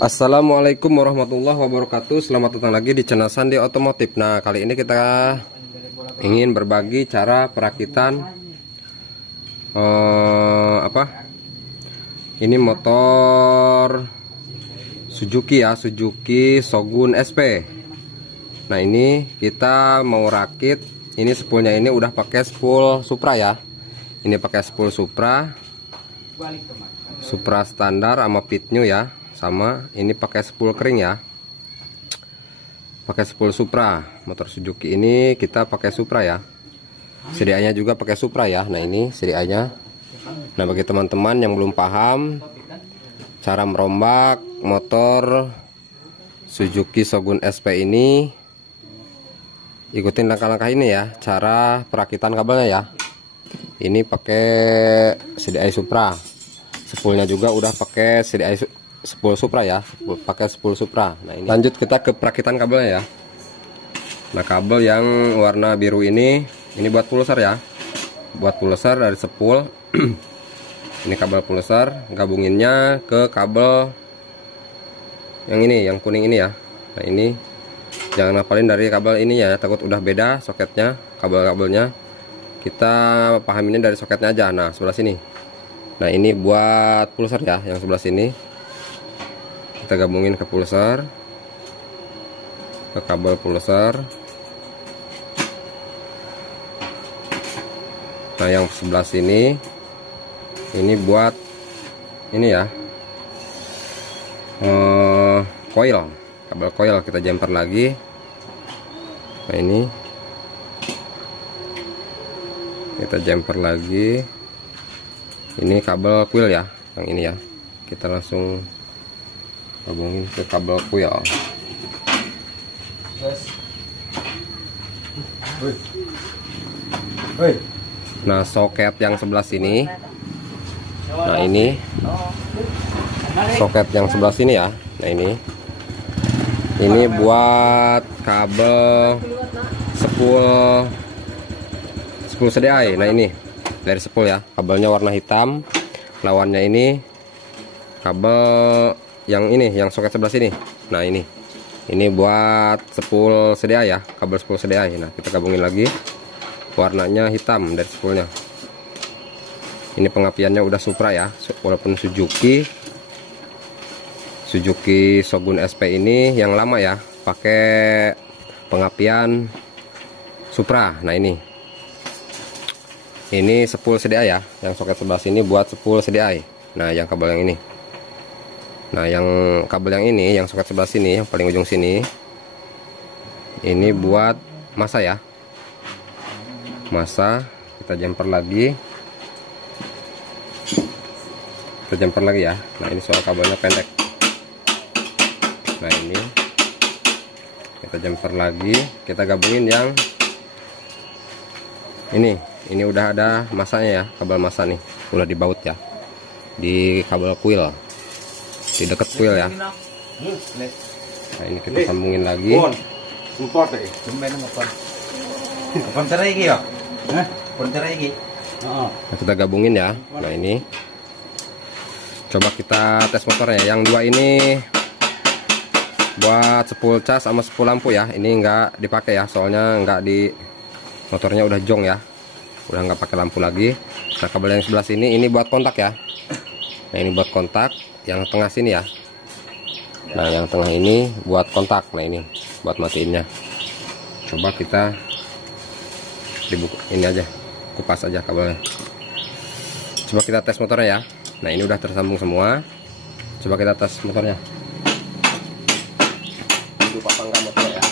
Assalamualaikum warahmatullahi wabarakatuh. Selamat datang lagi di channel Sandi Otomotif. Nah, kali ini kita ingin berbagi cara perakitan ini motor Suzuki ya, Suzuki Shogun SP. Nah, ini kita mau rakit. Ini spoolnya ini udah pakai spool Supra ya. Ini pakai spool Supra standar sama pit new ya. Sama ini pakai spool kering ya, pakai spool Supra. Motor Suzuki ini kita pakai Supra ya, sedianya juga pakai Supra ya. Nah, ini sedianya. Nah, bagi teman-teman yang belum paham cara merombak motor Suzuki Shogun SP ini, ikutin langkah-langkah ini ya, cara perakitan kabelnya ya. Ini pakai CDI Supra, spoolnya juga udah pakai CDI spool Supra ya, pakai spool Supra. Nah, ini lanjut kita ke perakitan kabelnya ya. Nah, kabel yang warna biru ini buat pulsar ya, buat pulsar dari spool. Ini kabel pulsar, gabunginnya ke kabel yang ini, yang kuning ini ya. Nah, ini jangan hafalin dari kabel ini ya, takut udah beda soketnya, kabel-kabelnya. Kita pahaminnya dari soketnya aja. Nah, sebelah sini. Nah, ini buat pulsar ya, yang sebelah sini. Kita gabungin ke pulsar, ke kabel pulsar. Nah, yang sebelah sini ini buat ini ya, coil, kabel coil. Kita jumper lagi. Nah, ini kita jumper lagi. Ini kabel coil ya, yang ini ya. Kita langsung gabungin ke kabel coil. Nah, soket yang sebelah sini. Nah, ini soket yang sebelah sini ya. Nah, ini buat kabel spool CDI. Nah, ini dari spool ya, kabelnya warna hitam. Lawannya ini kabel yang ini, yang soket sebelah sini. Nah, ini buat spool CDI ya, kabel spool CDI. Nah, kita gabungin lagi, warnanya hitam dari spoolnya. Ini pengapiannya udah Supra ya, walaupun Suzuki Shogun SP ini yang lama ya, pakai pengapian Supra. Nah, ini spool CDI ya, yang soket sebelah sini buat spool CDI. Nah, yang kabel yang ini. Nah, yang kabel yang ini, yang soket sebelah sini, yang paling ujung sini, ini buat masa ya. Masa, kita jumper lagi. Kita jumper lagi ya. Nah, ini soal kabelnya pendek. Nah, ini kita jumper lagi. Kita gabungin yang ini udah ada masanya ya, kabel masa nih, udah dibaut ya, di kabel coil, di dekat coil ya. Nah, ini kita sambungin lagi. Nah, kita gabungin ya. Nah, ini coba kita tes motornya. Yang dua ini buat spool cas sama spool lampu ya. Ini nggak dipakai ya, soalnya nggak di motornya udah jong ya, udah nggak pakai lampu lagi. Nah, kabel yang sebelah sini ini buat kontak ya. Nah, ini buat kontak yang tengah sini ya. Nah, yang tengah ini buat kontak. Nah, ini buat matiinnya. Coba kita dibuka ini aja, kupas aja kabelnya. Coba kita tes motornya ya. Nah, ini udah tersambung semua. Coba kita tes motornya. Hidup apa enggak motornya ya.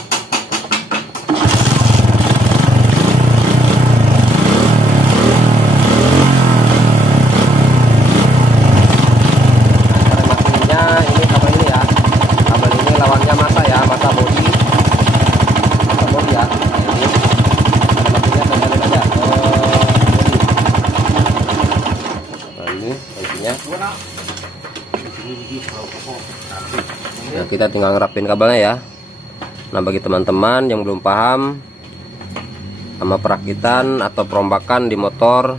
Nah, kita tinggal ngerapin kabelnya ya. Nah, bagi teman-teman yang belum paham sama perakitan atau perombakan di motor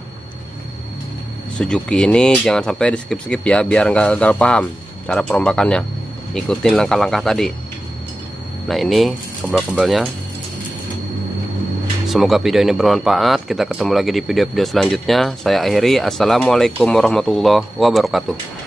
Suzuki ini, jangan sampai di skip-skip ya, biar nggak gagal paham cara perombakannya. ikutin langkah-langkah tadi. Nah, ini kabel-kabelnya. Semoga video ini bermanfaat. Kita ketemu lagi di video-video selanjutnya. Saya akhiri. Assalamualaikum warahmatullahi wabarakatuh.